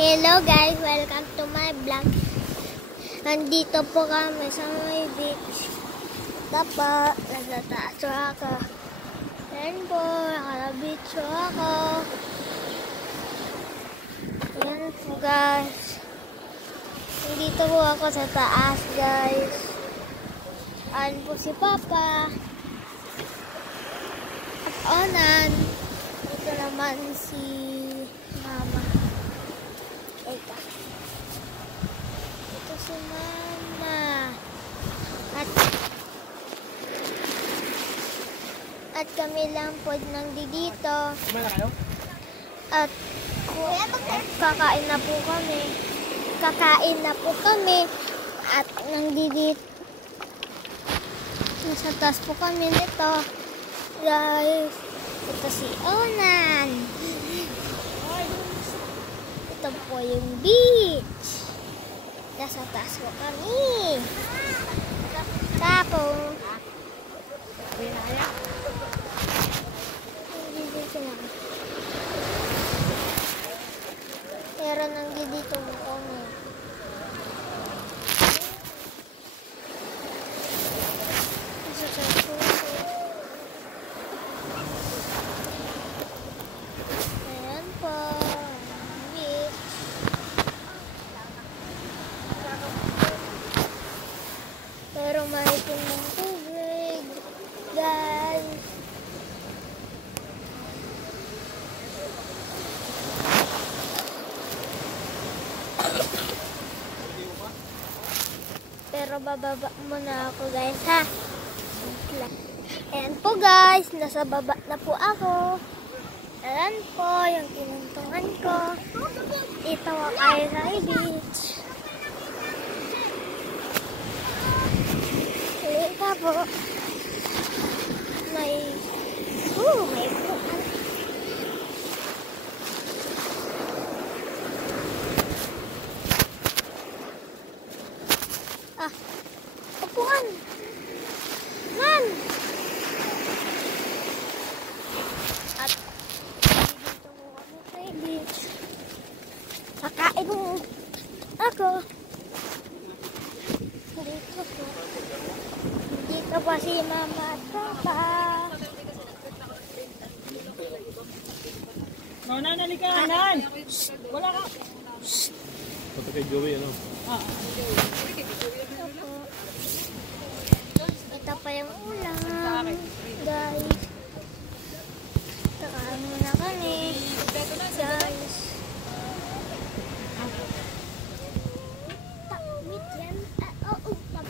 Hello guys, welcome to my vlog. Nandito po kami sa may beach. Tapos, nasa taas ako. Ayan po, nakala-beach ako. Ayan po guys. Nandito po ako sa taas guys. Ayan po si Papa. At Onan. Ito naman si Mama. Ito si Mama. At kami lang po nandito. At kakain na po kami. At nandito. Nasa taas po kami nito. Guys, ito si Onan. Ito po yung beach. Nasa taas po kami. Tapos, pero nandito po kami. Ayan po. Pero maitim ng tubig, guys. Pero bababa muna ako guys ha. Ayan po guys, nasa baba na po ako. Ayan po yung tinuntungan ko. Ito ay sa beach. Ito po. May buwan. Upuan. Man. At dito po kami sa beach. Kakain ako. Dito po. Dito pa si Mama at Papa. Nan, halika, Nan. Wala ka. Ito kay Joey, ano? Ito pa yung ulam. Guys. Kakain muna kami. Guys.